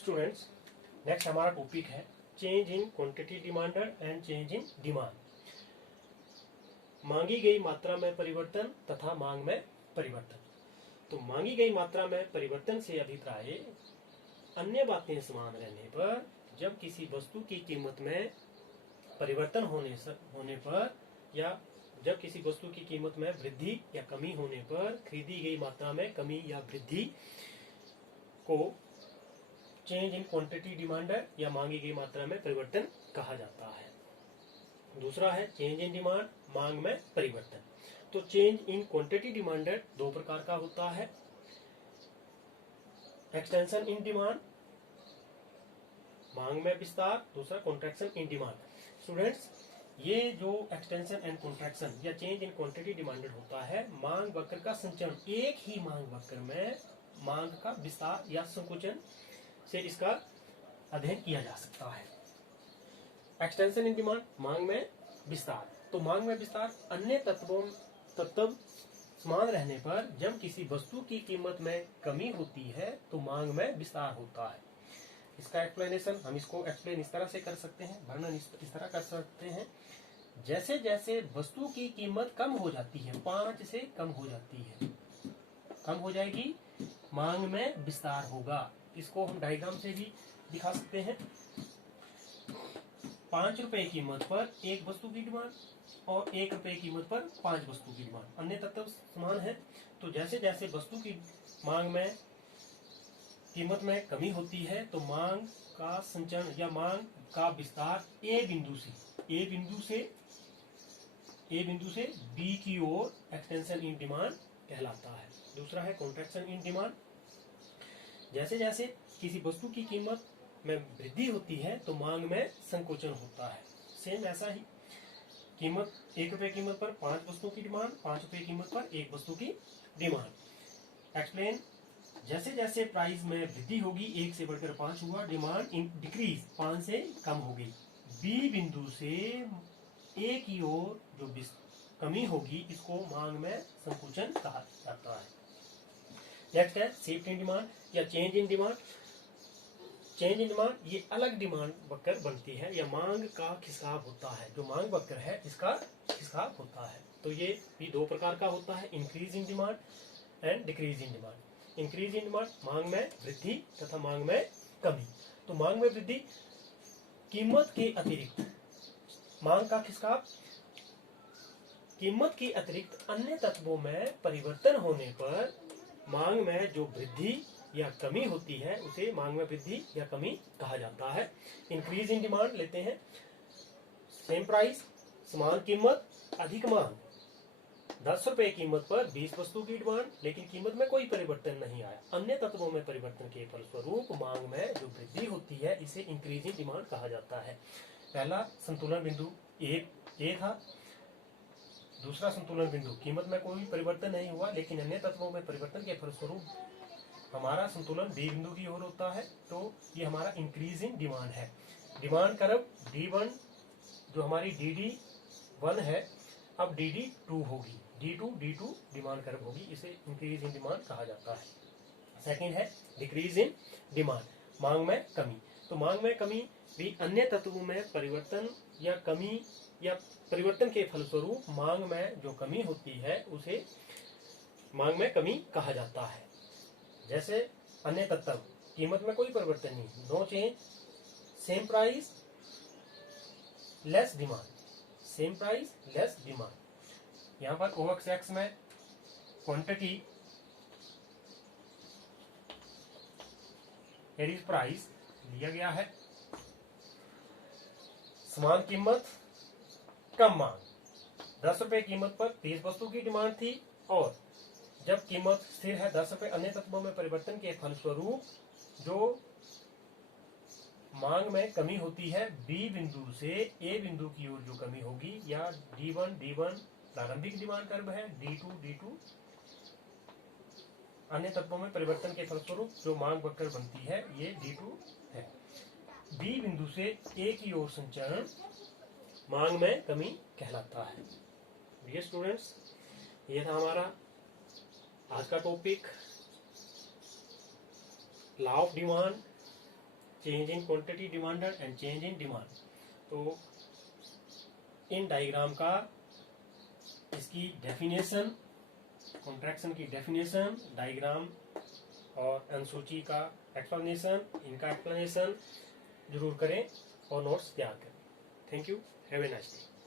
Students, next हमारा topic है change in quantity demander and change in demand. मांगी गई मात्रा में परिवर्तन तथा मांग में परिवर्तन। तो मांगी गई मात्रा में परिवर्तन से अभिप्राय अन्य बातें समान रहने पर जब किसी वस्तु की कीमत में परिवर्तन होने पर या जब किसी वस्तु की कीमत में वृद्धि या कमी होने पर खरीदी गई मात्रा में कमी या वृद्धि को चेंज इन क्वांटिटी डिमांडर या मांगी गई मात्रा में परिवर्तन कहा जाता है। दूसरा है चेंज इन डिमांड, मांग में परिवर्तन। तो चेंज इन क्वांटिटी डिमांडर दो प्रकार का होता है, एक्सटेंशन इन डिमांड, मांग में विस्तार, दूसरा कॉन्ट्रैक्शन इन डिमांड। स्टूडेंट्स, ये जो एक्सटेंशन एंड कॉन्ट्रैक्शन या चेंज इन क्वांटिटी डिमांडेड होता है, मांग वक्र का संचरण, एक ही मांग वक्र में मांग का विस्तार या संकुचन से इसका अध्ययन किया जा सकता है। एक्सटेंशन इन डिमांड, मांग में विस्तार। तो मांग में विस्तार अन्य तत्व समान रहने पर जब किसी वस्तु की कीमत में कमी होती है तो मांग में विस्तार होता है। इसका एक्सप्लेनेशन हम इसको एक्सप्लेन इस तरह से कर सकते हैं, वर्णन इस तरह कर सकते हैं, जैसे जैसे वस्तु की कीमत कम हो जाती है, 5 से कम हो जाती है, कम हो जाएगी, मांग में विस्तार होगा। इसको हम डायग्राम से भी दिखा सकते हैं। 5 रुपए कीमत पर एक वस्तु की डिमांड और 1 रुपए कीमत पर 5 वस्तु की डिमांड, अन्य तत्व समान है। तो जैसे जैसे वस्तु की मांग में कीमत में कमी होती है तो मांग का संचरण या मांग का विस्तार ए बिंदु से बी की ओर एक्सटेंशन इन डिमांड कहलाता है। दूसरा है कॉन्ट्रैक्शन इन डिमांड। जैसे जैसे किसी वस्तु की कीमत में वृद्धि होती है तो मांग में संकोचन होता है। सेम ऐसा ही कीमत 1 रुपए कीमत पर 5 वस्तुओं की डिमांड, 5 रुपए कीमत पर 1 वस्तु की डिमांड। एक्सप्लेन, जैसे जैसे प्राइस में वृद्धि होगी 1 से बढ़कर 5 हुआ, डिमांड डिक्रीज 5 से कम होगी। बी बिंदु से ए की ओर जो कमी होगी इसको मांग में संकुचन कहा जाता है। नेक्स्ट है शिफ्ट इन डिमांड या change in demand. Change in demand ये अलग डिमांड वक्र बनती है या मांग का खिसकाव होता है। जो मांग वक्र है इसका खिसकाव होता है। तो ये भी दो प्रकार का होता है, increase in demand and decrease in demand. Increase in demand मांग में वृद्धि तथा मांग में कमी। तो मांग में वृद्धि कीमत के अतिरिक्त, मांग का खिसकाव कीमत के अतिरिक्त अन्य तत्वों में परिवर्तन होने पर मांग में जो वृद्धि या कमी होती है उसे मांग में वृद्धि या कमी कहा जाता है। इंक्रीज इन डिमांड लेते हैं, सेम प्राइस, समान कीमत, अधिक मांग। 10 रुपए कीमत पर 20 वस्तु की डिमांड, लेकिन कीमत में कोई परिवर्तन नहीं आया। अन्य तत्वों में परिवर्तन के फलस्वरूप मांग में जो वृद्धि होती है इसे इंक्रीज इन डिमांड कहा जाता है। पहला संतुलन बिंदु ए था, दूसरा संतुलन बिंदु कीमत में कोई परिवर्तन नहीं हुआ लेकिन अन्य तत्वों में परिवर्तन के फलस्वरूप हमारा संतुलन बी बिंदु की ओर होता है। तो ये हमारा इंक्रीज इन डिमांड है। डिमांड कर्व D1 जो हमारी DD1 है अब DD2 होगी, D2 डिमांड कर्व होगी, इसे इंक्रीज इन डिमांड कहा जाता है। सेकंड है डिक्रीज इन डिमांड, मांग में कमी। तो मांग में कमी भी अन्य तत्वों में परिवर्तन या कमी या परिवर्तन के फलस्वरूप मांग में जो कमी होती है उसे मांग में कमी कहा जाता है। जैसे अन्य तत्व, कीमत में कोई परिवर्तन नहीं, no change, same price less demand, same price less demand. यहाँ पर OX में क्वांटिटी एरिज प्राइस लिया गया है, समान कीमत कम मांग। 10 रुपए कीमत पर 30 वस्तु की डिमांड थी और जब कीमत स्थिर है 10 रुपए, अन्य तत्वों में परिवर्तन के फलस्वरूप जो मांग में कमी होती है बी बिंदु से ए बिंदु की ओर जो कमी होगी, या D1 प्रारंभिक डिमांड कर्व है, D2 अन्य तत्वों में परिवर्तन के फलस्वरूप जो मांग वक्र बनती है ये D2 है। बी बिंदु से ए की ओर संचरण मांग में कमी कहलाता है। डियर स्टूडेंट्स, ये था हमारा आज का topic, law of demand change in quantity demanded and change in demand. तो इन डायग्राम का इसकी डेफिनेशन, कॉन्ट्रैक्शन की डेफिनेशन, डायग्राम और अनुसूची का एक्सप्लेनेशन, इनका एक्सप्लेनेशन जरूर करें और नोट्स तैयार करें। Thank you, have a nice day.